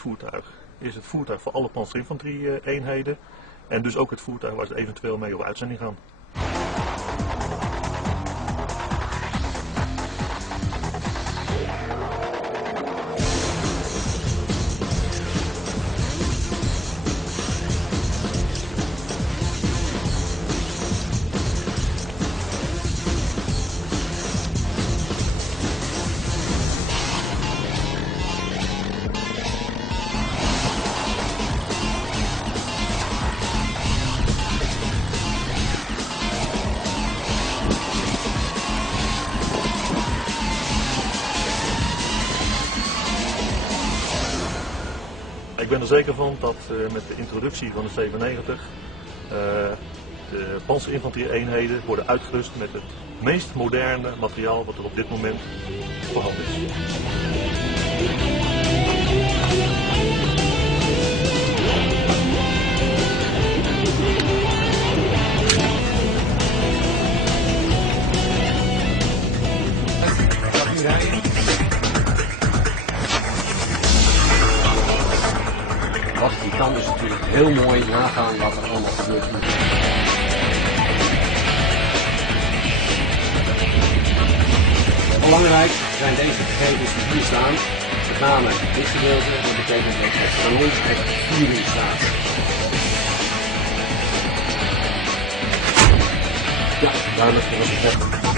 voertuig is het voertuig voor alle panzerinfanterie-eenheden en dus ook het voertuig waar ze eventueel mee op uitzending gaan. Ik ben er zeker van dat met de introductie van de 97 de panzerinfanterie-eenheden worden uitgerust met het meest moderne materiaal wat er op dit moment voorhanden is. Je kan dus natuurlijk heel mooi nagaan wat er allemaal gebeurt. Belangrijk zijn deze gegevens die hier staan. Met name dit gedeelte, dat betekent dat het kanon het vuur staat. Ja, duidelijk, dat was het.